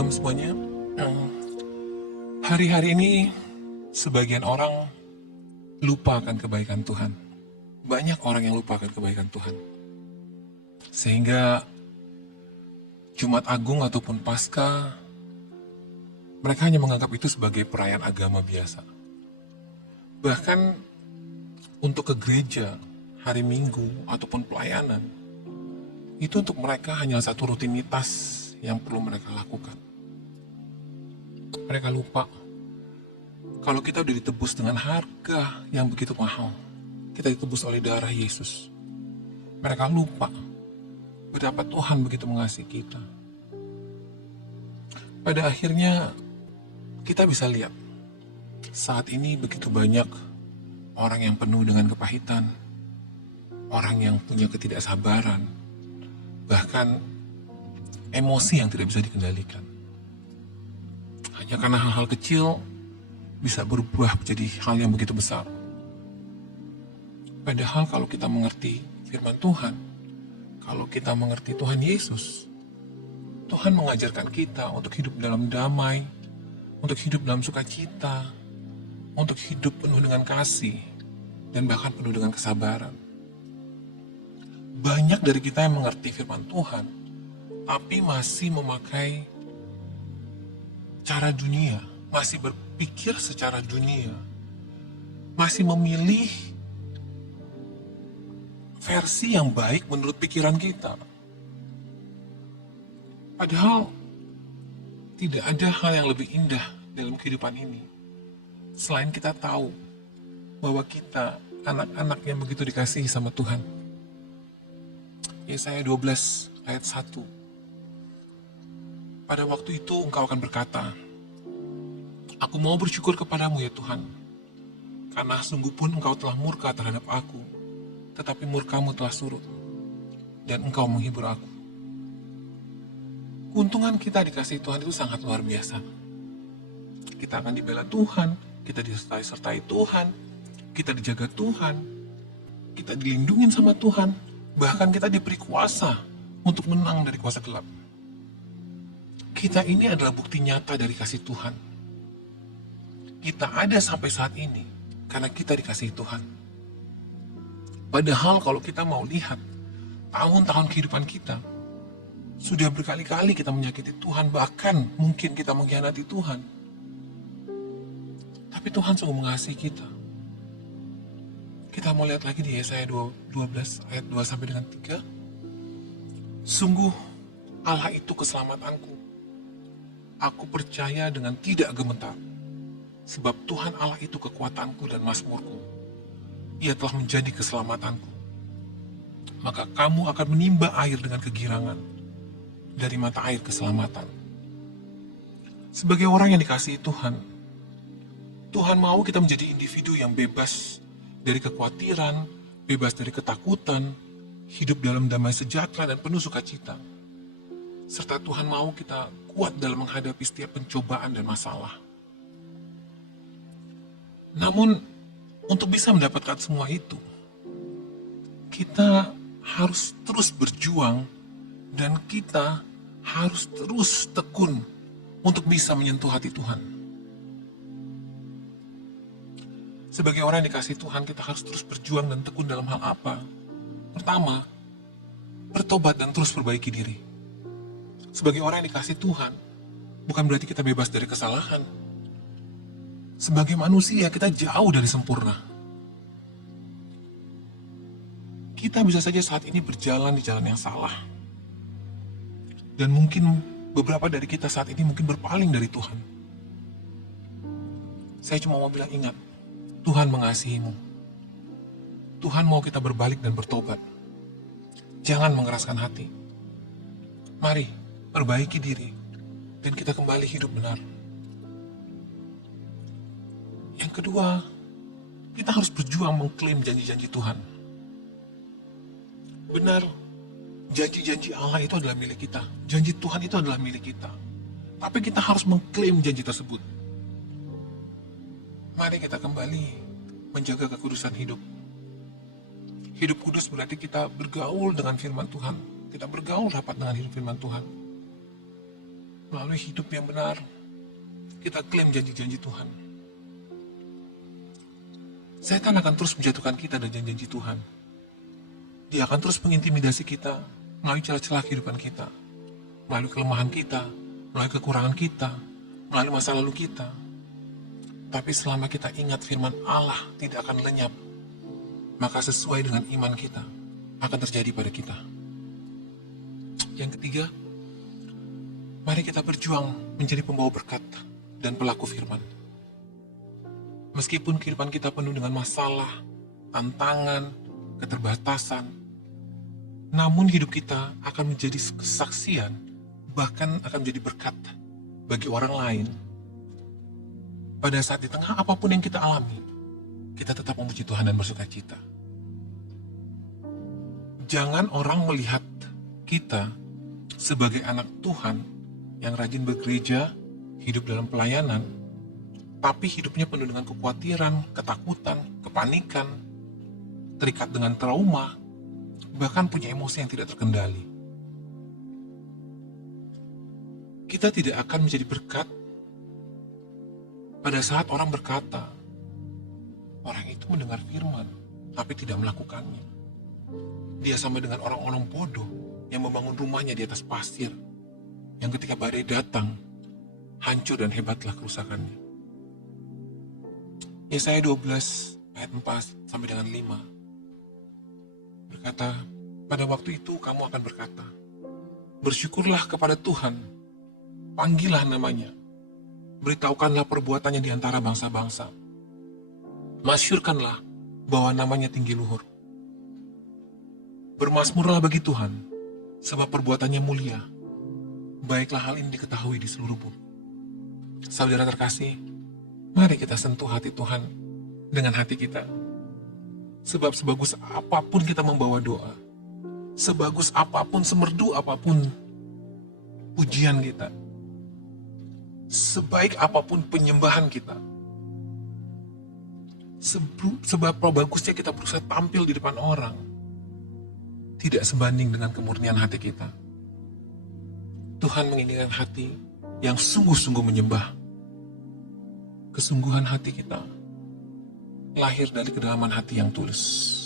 Shalom semuanya. Hari-hari ini sebagian orang lupa akan kebaikan Tuhan. Banyak orang yang lupa akan kebaikan Tuhan. Sehingga Jumat Agung ataupun Paskah, mereka hanya menganggap itu sebagai perayaan agama biasa. Bahkan untuk ke gereja, hari Minggu, ataupun pelayanan, itu untuk mereka hanya satu rutinitas yang perlu mereka lakukan. Mereka lupa kalau kita udah ditebus dengan harga yang begitu mahal. Kita ditebus oleh darah Yesus. Mereka lupa betapa Tuhan begitu mengasihi kita. Pada akhirnya kita bisa lihat saat ini begitu banyak orang yang penuh dengan kepahitan, orang yang punya ketidaksabaran, bahkan emosi yang tidak bisa dikendalikan. Hanya karena hal-hal kecil bisa berubah menjadi hal yang begitu besar. Padahal kalau kita mengerti firman Tuhan, kalau kita mengerti Tuhan Yesus, Tuhan mengajarkan kita untuk hidup dalam damai, untuk hidup dalam sukacita, untuk hidup penuh dengan kasih, dan bahkan penuh dengan kesabaran. Banyak dari kita yang mengerti firman Tuhan, tapi masih memakai cara dunia, masih berpikir secara dunia, masih memilih versi yang baik menurut pikiran kita. Padahal tidak ada hal yang lebih indah dalam kehidupan ini selain kita tahu bahwa kita anak-anak yang begitu dikasihi sama Tuhan. Yesaya 12 ayat 1. Pada waktu itu engkau akan berkata, aku mau bersyukur kepadamu ya Tuhan, karena sungguh pun engkau telah murka terhadap aku, tetapi murkamu telah surut, dan engkau menghibur aku. Keuntungan kita dikasihi Tuhan itu sangat luar biasa. Kita akan dibela Tuhan, kita disertai Tuhan, kita dijaga Tuhan, kita dilindungin sama Tuhan, bahkan kita diberi kuasa untuk menang dari kuasa gelap. Kita ini adalah bukti nyata dari kasih Tuhan. Kita ada sampai saat ini karena kita dikasihi Tuhan. Padahal kalau kita mau lihat tahun-tahun kehidupan kita, sudah berkali-kali kita menyakiti Tuhan, bahkan mungkin kita mengkhianati Tuhan. Tapi Tuhan sungguh mengasihi kita. Kita mau lihat lagi di Yesaya 12 ayat 2 sampai dengan 3. Sungguh Allah itu keselamatanku. Aku percaya dengan tidak gemetar, sebab Tuhan Allah itu kekuatanku dan mazmurku. Ia telah menjadi keselamatanku. Maka kamu akan menimba air dengan kegirangan dari mata air keselamatan. Sebagai orang yang dikasihi Tuhan, Tuhan mau kita menjadi individu yang bebas dari kekhawatiran, bebas dari ketakutan, hidup dalam damai sejahtera dan penuh sukacita. Serta Tuhan mau kita kuat dalam menghadapi setiap pencobaan dan masalah. Namun, untuk bisa mendapatkan semua itu, kita harus terus berjuang dan kita harus terus tekun untuk bisa menyentuh hati Tuhan. Sebagai orang yang dikasihi Tuhan, kita harus terus berjuang dan tekun dalam hal apa? Pertama, bertobat dan terus perbaiki diri. Sebagai orang yang dikasihi Tuhan, bukan berarti kita bebas dari kesalahan. Sebagai manusia, kita jauh dari sempurna. Kita bisa saja saat ini berjalan di jalan yang salah. Dan mungkin beberapa dari kita saat ini mungkin berpaling dari Tuhan. Saya cuma mau bilang ingat, Tuhan mengasihimu. Tuhan mau kita berbalik dan bertobat. Jangan mengeraskan hati. Mari, perbaiki diri, dan kita kembali hidup benar. Yang kedua, kita harus berjuang mengklaim janji-janji Tuhan. Benar, janji-janji Allah itu adalah milik kita. Janji Tuhan itu adalah milik kita. Tapi kita harus mengklaim janji tersebut. Mari kita kembali menjaga kekudusan hidup. Hidup kudus berarti kita bergaul dengan firman Tuhan. Kita bergaul rapat dengan firman Tuhan. melalui hidup yang benar, kita klaim janji-janji Tuhan. Setan akan terus menjatuhkan kita dan janji-janji Tuhan. Dia akan terus mengintimidasi kita melalui celah-celah kehidupan kita, melalui kelemahan kita, melalui kekurangan kita, melalui masa lalu kita. Tapi selama kita ingat firman Allah tidak akan lenyap, maka sesuai dengan iman kita akan terjadi pada kita. Yang ketiga, mari kita berjuang menjadi pembawa berkat dan pelaku firman. Meskipun kehidupan kita penuh dengan masalah, tantangan, keterbatasan, namun hidup kita akan menjadi kesaksian, bahkan akan menjadi berkat bagi orang lain. Pada saat di tengah apapun yang kita alami, kita tetap memuji Tuhan dan bersuka cita. Jangan orang melihat kita sebagai anak Tuhan yang rajin bergereja, hidup dalam pelayanan, tapi hidupnya penuh dengan kekhawatiran, ketakutan, kepanikan, terikat dengan trauma, bahkan punya emosi yang tidak terkendali. Kita tidak akan menjadi berkat pada saat orang berkata, orang itu mendengar firman, tapi tidak melakukannya. Dia sama dengan orang-orang bodoh yang membangun rumahnya di atas pasir, yang ketika badai datang, hancur dan hebatlah kerusakannya. Yesaya 12 ayat 4 sampai dengan 5 berkata, pada waktu itu kamu akan berkata, bersyukurlah kepada Tuhan, panggillah namanya, beritahukanlah perbuatannya di antara bangsa-bangsa, masyurkanlah bahwa namanya tinggi luhur. Bermasmurlah bagi Tuhan, sebab perbuatannya mulia, baiklah hal ini diketahui di seluruh bumi. Saudara terkasih, mari kita sentuh hati Tuhan dengan hati kita. Sebab sebagus apapun kita membawa doa, sebagus apapun, semerdu apapun pujian kita, sebaik apapun penyembahan kita, seberapa bagusnya kita berusaha tampil di depan orang, tidak sebanding dengan kemurnian hati kita. Tuhan menginginkan hati yang sungguh-sungguh menyembah. Kesungguhan hati kita lahir dari kedalaman hati yang tulus.